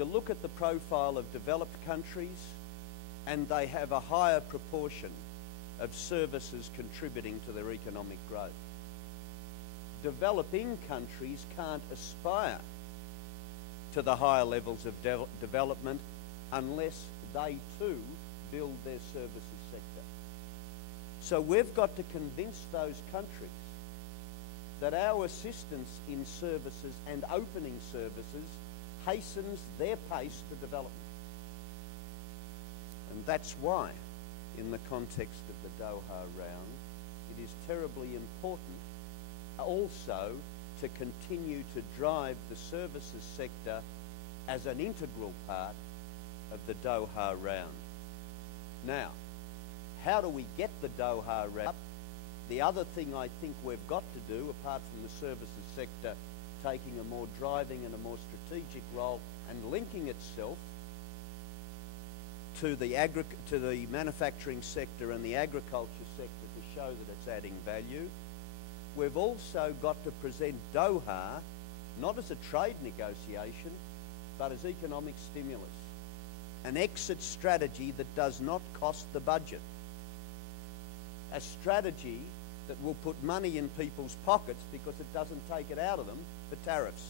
you look at the profile of developed countries and they have a higher proportion of services contributing to their economic growth. Developing countries can't aspire to the higher levels of development unless they too build their services sector. So we've got to convince those countries that our assistance in services and opening services hastens their pace to development. And that's why, in the context of the Doha round, it is terribly important also to continue to drive the services sector as an integral part of the Doha round. Now, how do we get the Doha round up? The other thing I think we've got to do, apart from the services sector taking a more driving and a more strategic role and linking itself to the manufacturing sector and the agriculture sector to show that it's adding value, we've also got to present Doha not as a trade negotiation, but as economic stimulus. An exit strategy that does not cost the budget. A strategy that will put money in people's pockets because it doesn't take it out of them for tariffs.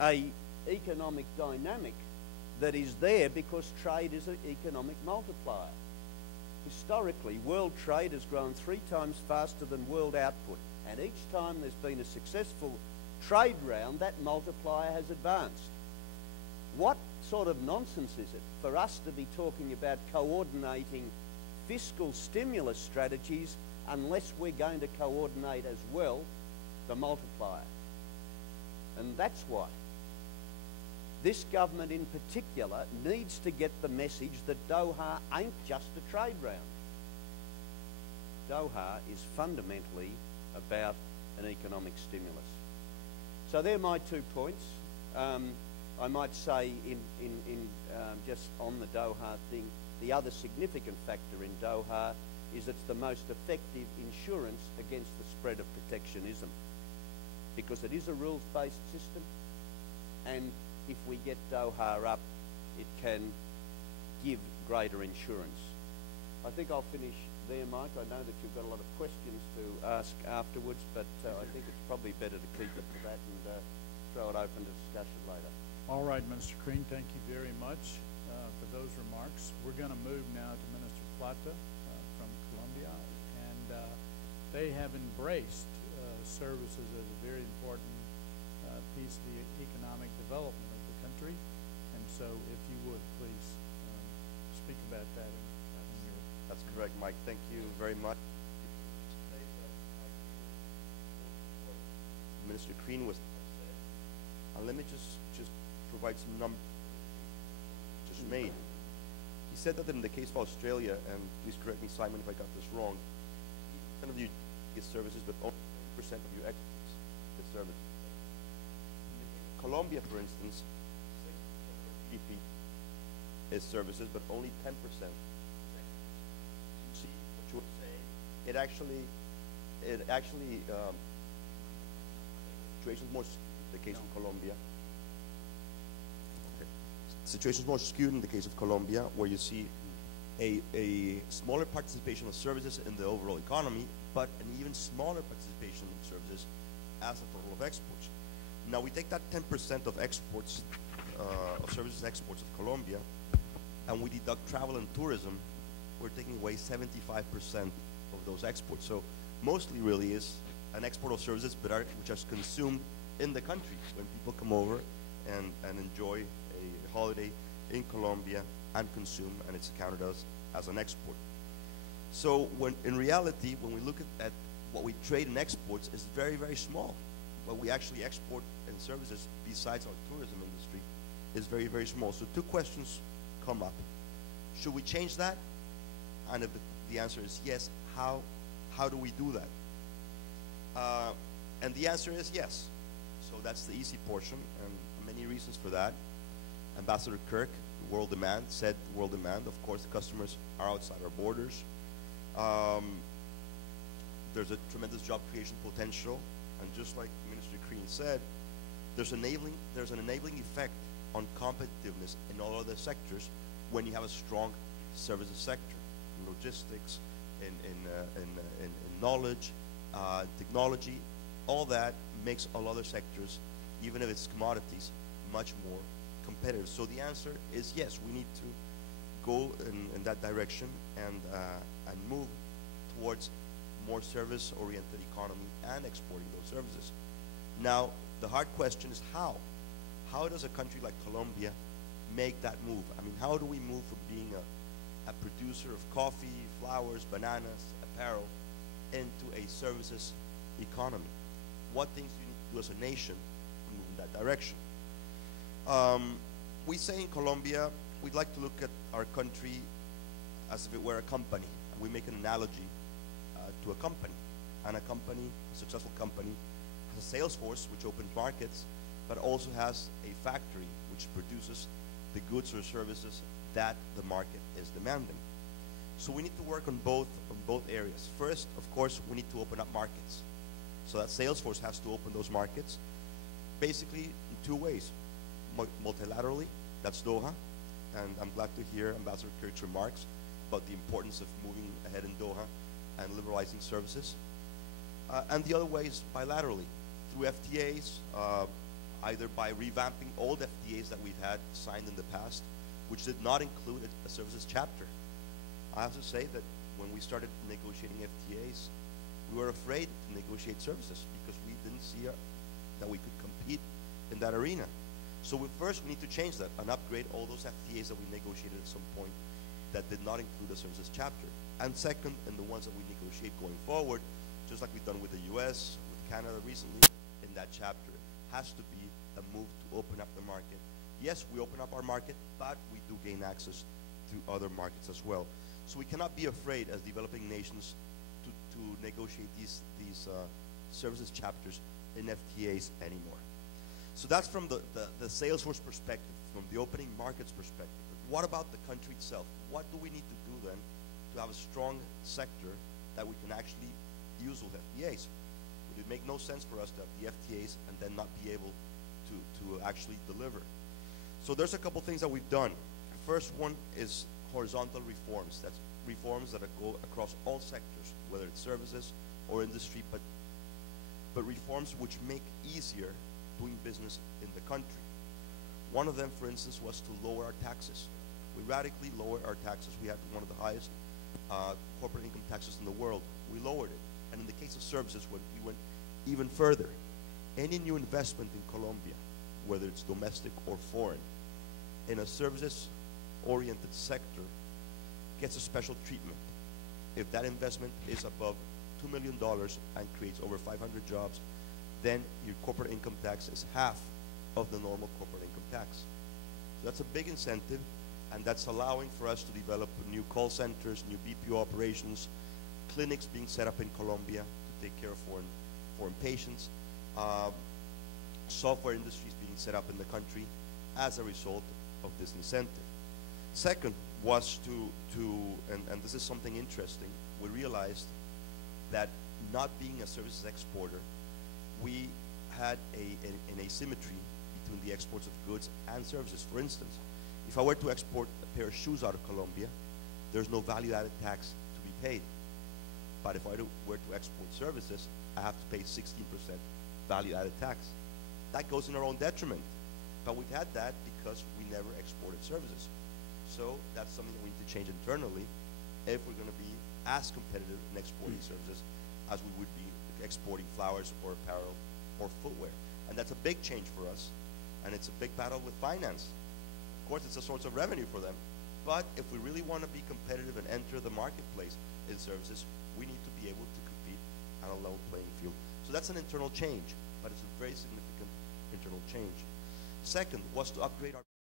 An economic dynamic that is there because trade is an economic multiplier. Historically, world trade has grown 3 times faster than world output, and each time there's been a successful trade round, that multiplier has advanced. What sort of nonsense is it for us to be talking about coordinating fiscal stimulus strategies unless we're going to coordinate as well the multiplier? And that's why this government in particular needs to get the message that Doha ain't just a trade round. Doha is fundamentally about an economic stimulus. So they're my 2 points. I might say just on the Doha thing, the other significant factor in Doha is it's the most effective insurance against the spread of protectionism, because it is a rules-based system, and if we get Doha up, it can give greater insurance. I think I'll finish there, Mike. I know that you've got a lot of questions to ask afterwards, but I think it's probably better to keep it to that and throw it open to discussion later. All right, Minister Crean, thank you very much for those remarks. We're going to move now to Minister Plata from Colombia, and they have embraced services as a very important piece of the economic development of the country. And so if you would, please speak about that. That's correct, Mike. Thank you very much. Minister Crean was let me just provide some numbers just made. He said that in the case of Australia, and please correct me, Simon, if I got this wrong, 10% of you get services, but only 10% of your exports get services. Colombia, for instance, 6% of GDP is services, but only 10%. See what you were saying? It actually situations more skewed in the case of Colombia. Okay. Situations more skewed in the case of Colombia, where you see a smaller participation of services in the overall economy, but an even smaller participation in services as a total of exports. Now we take that 10% of exports, of services exports of Colombia, and we deduct travel and tourism, we're taking away 75% of those exports. So mostly really is an export of services which are consumed in the country when people come over and enjoy a holiday in Colombia and consume, and it's counted as an export. So in reality, when we look at what we trade in exports, is very, very small. What we actually export in services besides our tourism industry is very, very small. So 2 questions come up. Should we change that? And if the answer is yes, how do we do that? And the answer is yes. So that's the easy portion, and many reasons for that. Ambassador Kirk, world demand, said world demand. Of course, the customers are outside our borders. There's a tremendous job creation potential, and just like Minister Crean said, there's an enabling effect on competitiveness in all other sectors when you have a strong services sector, in logistics, in knowledge, technology. All that makes all other sectors, even if it's commodities, much more competitive. So the answer is yes, we need to go in that direction and move towards more service-oriented economy and exporting those services. Now, the hard question is how? How does a country like Colombia make that move? I mean, how do we move from being a producer of coffee, flowers, bananas, apparel, into a services economy? What things do you need to do as a nation to move in that direction? We say in Colombia, we'd like to look at our country as if it were a company. And we make an analogy to a company. And a company, a successful company, has a sales force which opens markets, but also has a factory which produces the goods or services that the market is demanding. So we need to work on both areas. First, of course, we need to open up markets. So that sales force has to open those markets, basically in two ways. Multilaterally, that's Doha, and I'm glad to hear Ambassador Kirk's remarks about the importance of moving ahead in Doha and liberalizing services. And the other way is bilaterally, through FTAs, either by revamping old FTAs that we've had signed in the past, which did not include a services chapter. I have to say that when we started negotiating FTAs, we were afraid to negotiate services because we didn't see that we could compete in that arena. So first we need to change that and upgrade all those FTAs that we negotiated at some point that did not include a services chapter. And second, in the ones that we negotiate going forward, just like we've done with the US, with Canada recently, in that chapter, has to be a move to open up the market. Yes, we open up our market, but we do gain access to other markets as well. So we cannot be afraid as developing nations to negotiate these services chapters in FTAs anymore. So that's from the sales force perspective, from the opening markets perspective. But what about the country itself? What do we need to do then to have a strong sector that we can actually use with FTAs? Would it make no sense for us to have the FTAs and then not be able to actually deliver? So there's a couple things that we've done. The first one is horizontal reforms. That's reforms that go across all sectors, whether it's services or industry, but reforms which make easier doing business in the country. One of them, for instance, was to lower our taxes. We radically lowered our taxes. We had one of the highest corporate income taxes in the world. We lowered it. And in the case of services, we went even further. Any new investment in Colombia, whether it's domestic or foreign, in a services-oriented sector, gets a special treatment. If that investment is above $2 million and creates over 500 jobs, then your corporate income tax is half of the normal corporate income tax. So that's a big incentive, and that's allowing for us to develop new call centers, new BPO operations, clinics being set up in Colombia to take care of foreign patients, software industries being set up in the country as a result of this incentive. Second was and this is something interesting, we realized that not being a services exporter, we had an asymmetry between the exports of goods and services. For instance, if I were to export a pair of shoes out of Colombia, there's no value-added tax to be paid. But if I were to export services, I have to pay 16% value-added tax. That goes in our own detriment. But we've had that because we never exported services. So that's something that we need to change internally if we're going to be as competitive in exporting services as we would be exporting flowers or apparel or footwear. And that's a big change for us, and it's a big battle with finance. Of course, it's a source of revenue for them, but if we really want to be competitive and enter the marketplace in services, we need to be able to compete on a level playing field. So that's an internal change, but it's a very significant internal change. Second was to upgrade our